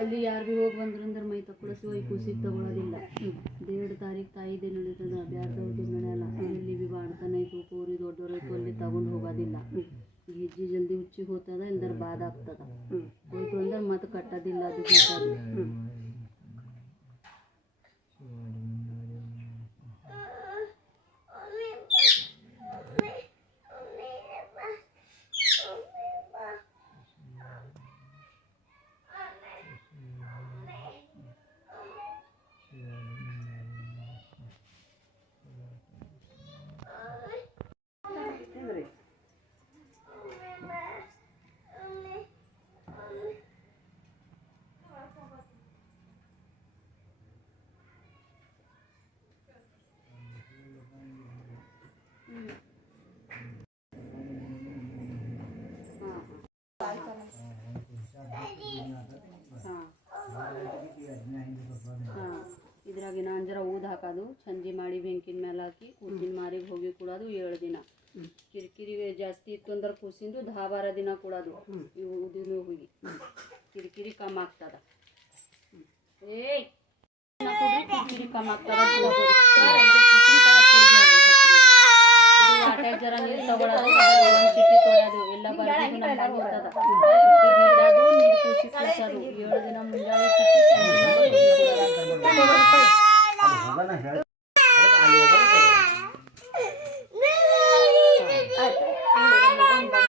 ಅಲ್ಲಿ ಯಾರು ಭೀ ಹೋಗಿ ಬಂದ್ರಂದ್ರೆ ಮೈ ತಕ್ಕೊಳಿಸಿ ಹೋಗಿ ಖುಷಿ ತಗೊಳ್ಳೋದಿಲ್ಲ. 1.5 ತಾರೀಕು ತಾಯಿದೆ ನಡೀತದ, ಬ್ಯಾರ್ದವ್ರದ್ದು ನಡೆಯಲ್ಲ. ಎಲ್ಲಿ ಭೀ ಬಾಡ್ತಾನೆ ಐತು ಕೋರಿ ದೊಡ್ಡವರೈತು ಅಲ್ಲಿ ತಗೊಂಡು ಹೋಗೋದಿಲ್ಲ. ಹೆಜ್ಜೆ ಜಲ್ದಿ ಹುಚ್ಚಿ ಹೋಗ್ತದ ಇಲ್ದಾರ ಬಾದ ಆಗ್ತದ. ಹೋಯ್ತು ಅಂದ್ರೆ ಮತ್ತೆ ಕಟ್ಟೋದಿಲ್ಲ, ಅದು ಬೇಕಾದ್ರೆ. ಇದ್ರಾಗಿನ ಅಂಜರ ಊದು ಹಾಕೋದು, ಸಂಜೆ ಮಾಡಿ ಬೆಂಕಿನ ಮೇಲೆ ಹಾಕಿ ಕೂಸಿನ ಮಾರಿಗೆ ಹೋಗಿ ಕೊಡೋದು 7 ದಿನ. ಕಿರಿಕಿರಿ ಜಾಸ್ತಿ ಇತ್ತು ಅಂದ್ರೆ ಕೂಸಿಂದು 10-12 ದಿನ ಕೊಡೋದು. ಇವು ಊದಿನ ಹೋಗಿ ಕಿರಿಕಿರಿ ಕಮ್ಮಿ ಆಗ್ತದ. ಕಿರಿಕಿರಿ ಕಮ್ಮಿ ಆಗ್ತದ. ಜರ ನೀರು ತಗೊಳ್ಳೋದು, 1 ಚಿಟಿ ತೊಳೆಯೋದು ಎಲ್ಲ ಬರ್ದಿದ್ದು ನಮ್ಗೆ